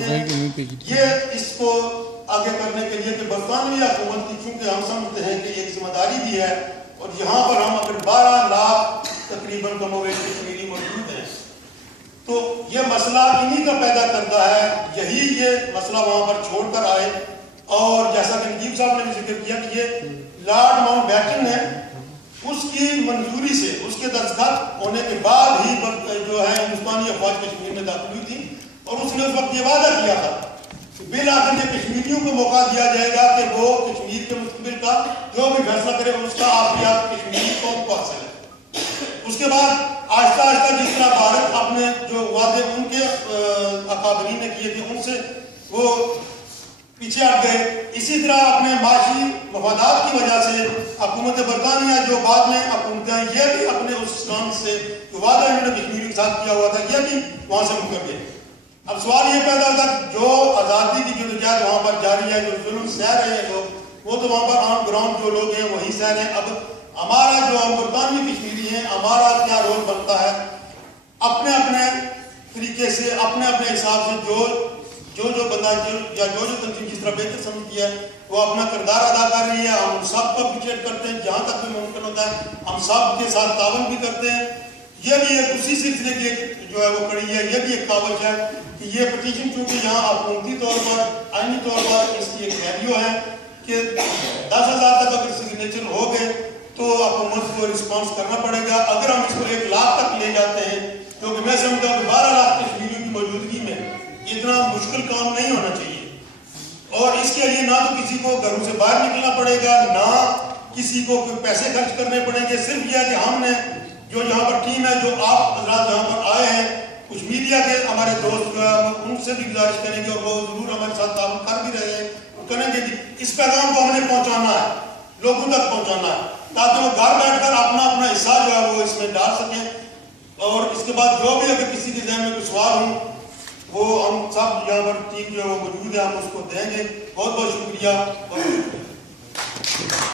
یہ اس کو آگے کرنے کے لیے کہ برطانوی حکومت کی چونکہ ہم سمجھتے ہیں کہ ایک ذمہ داری بھی ہے، اور یہاں پر ہم اگر 12 لاکھ تقریباً کم و بیش کشمیری موجود ہیں، تو یہ مسئلہ انہی کا پیدا کرتا ہے، یہی یہ مسئلہ وہاں پر چھوڑ کر آئے. اور جیسا کہ نجیب صاحب نے بھی ذکر کیا کہ یہ لارڈ ماؤنٹ بیٹن ہے، اس کی منظوری سے، اس کے دستخط ہونے کے بعد ہی جو ہے ہندوستانی افواج کشمیر میں داخل ہوئی تھی، اور اس نے اس وقت یہ وعدہ کیا تھا کہ بالآخر یہ کشمیریوں کو موقع دیا جائے گا کہ وہ کشمیر کے مستقبل کا جو بھی فیصلہ کرے اس کا آپ کشمیری قوم کو حاصل ہے. اس کے بعد آہستہ آہستہ جس طرح بھارت اپنے جو وعدے ان کے اکابرین نے کیے تھے ان سے وہ پیچھے ہٹ گئے، اسی طرح اپنے معاشی مفادات کی وجہ سے حکومت برطانیہ جو بعد میں حکومتیں یہ بھی اپنے اس اسلام سے جو وعدہ انہوں نے کشمیر کے ساتھ کیا ہوا تھا یہ بھی وہاں سے مکر گئے. اب سوال یہ پیدا ہوتا ہے جو آزادی کی جدوجہد وہاں پر جاری ہے، جو ظلم سہ رہے ہیں لوگ، وہ تو وہاں پر آن گراؤنڈ جو لوگ ہیں وہی سہ رہے ہیں. اب ہمارا جو ہم برطانوی کشمیری ہیں، ہمارا کیا رول بنتا ہے اپنے اپنے طریقے سے، اپنے اپنے حساب سے جو بندہ یا جو تنظیم جس طرح بہتر سمجھتی ہے وہ اپنا کردار ادا کر رہی ہے. ہم سب کو اپریشیٹ کرتے ہیں جہاں تک بھی ممکن ہوتا ہے، ہم سب کے ساتھ تعاون بھی کرتے ہیں. یہ بھی ایک اسی سلسلے کی جو ہے وہ کڑی ہے، یہ بھی ایک کاوش ہے کہ یہ پٹیشن چونکہ یہاں حکومتی طور پر آئینی طور پر اس کی ایک ویلیو ہے کہ 10,000 تک اگر سگنیچر ہو گئے تو حکومت کو رسپانس کرنا پڑے گا. اگر ہم اس کو 1 لاکھ تک لے جاتے ہیں، کیونکہ میں سمجھتا ہوں کہ 12 لاکھ کشمیریوں کی موجودگی میں اتنا مشکل کام نہیں ہونا چاہیے، اور اس کے لیے نہ تو کسی کو گھروں سے باہر نکلنا پڑے گا، نہ کسی کو کوئی پیسے خرچ کرنے پڑیں گے. صرف یہ ہے کہ ہم نے جو یہاں پر ٹیم ہے، جو آپ حضرات یہاں پر آئے ہیں، کچھ میڈیا کے ہمارے دوست جو ہے ان سے بھی گزارش کریں گے، اور وہ ضرور ہمارے ساتھ تعاون کر بھی رہے ہیں اور کریں گے کہ اس پیغام کو ہم نے پہنچانا ہے، لوگوں تک پہنچانا ہے، تاکہ وہ گھر بیٹھ کر اپنا اپنا حصہ جو ہے وہ اس میں ڈال سکیں. اور اس کے بعد جو بھی اگر کسی کے ذہن میں کوئی سوال ہوں وہ ہم سب یہاں پر ٹیم جو ہے وہ موجود ہے، ہم اس کو دیں گے. بہت بہت شکریہ.